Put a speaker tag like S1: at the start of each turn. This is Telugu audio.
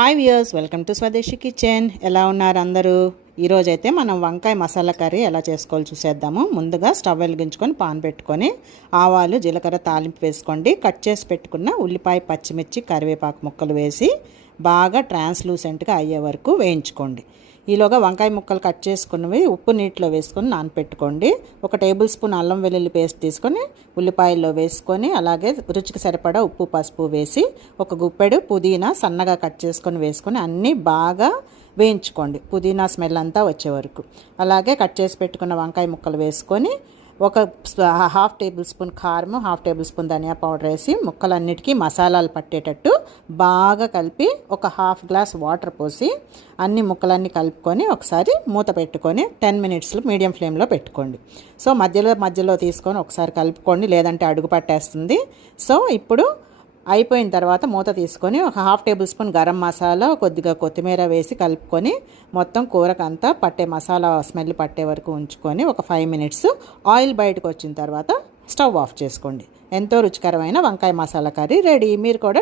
S1: Hi viewers welcome to Swadeshi kitchen ఎలా ఉన్నారు అందరూ? ఈరోజైతే మనం వంకాయ మసాలా కర్రీ ఎలా చేసుకోవాలి చూసేద్దాము. ముందుగా స్టవ్ వెలిగించుకొని పాన్ పెట్టుకొని ఆవాలు జీలకర్ర తాలింపు వేసుకోండి. కట్ చేసి పెట్టుకున్న ఉల్లిపాయ పచ్చిమిర్చి కరివేపాకు ముక్కలు వేసి బాగా ట్రాన్స్లూసెంట్గా అయ్యే వరకు వేయించుకోండి. ఈలోగా వంకాయ ముక్కలు కట్ చేసుకున్నవి ఉప్పు నీటిలో వేసుకొని నానపెట్టుకోండి. ఒక టేబుల్ స్పూన్ అల్లం వెల్లుల్లి పేస్ట్ తీసుకొని ఉల్లిపాయల్లో వేసుకొని అలాగే రుచికి సరిపడా ఉప్పు పసుపు వేసి ఒక గుప్పెడు పుదీనా సన్నగా కట్ చేసుకొని వేసుకొని అన్నీ బాగా వేయించుకోండి. పుదీనా స్మెల్ అంతా వచ్చే వరకు. అలాగే కట్ చేసి పెట్టుకున్న వంకాయ ముక్కలు వేసుకొని ఒక హాఫ్ టేబుల్ స్పూన్ కారం హాఫ్ టేబుల్ స్పూన్ ధనియా పౌడర్ వేసి ముక్కలన్నిటికీ మసాలాలు పట్టేటట్టు బాగా కలిపి ఒక హాఫ్ గ్లాస్ వాటర్ పోసి అన్ని ముక్కలన్నీ కలుపుకొని ఒకసారి మూత పెట్టుకొని టెన్ మినిట్స్లో మీడియం ఫ్లేమ్లో పెట్టుకోండి. సో మధ్యలో మధ్యలో తీసుకొని ఒకసారి కలుపుకోండి. లేదంటే అడుగు పట్టేస్తుంది. సో ఇప్పుడు అయిపోయిన తర్వాత మూత తీసుకొని ఒక half table spoon garam masala కొద్దిగా కొత్తిమీర వేసి కలుపుకొని మొత్తం కూరకంతా పట్టే మసాలా స్మెల్ పట్టే వరకు ఉంచుకొని ఒక ఫైవ్ మినిట్స్ ఆయిల్ బయటకు వచ్చిన తర్వాత స్టవ్ ఆఫ్ చేసుకోండి. ఎంతో రుచికరమైన వంకాయ మసాలా కర్రీ రెడీ. మీరు కూడా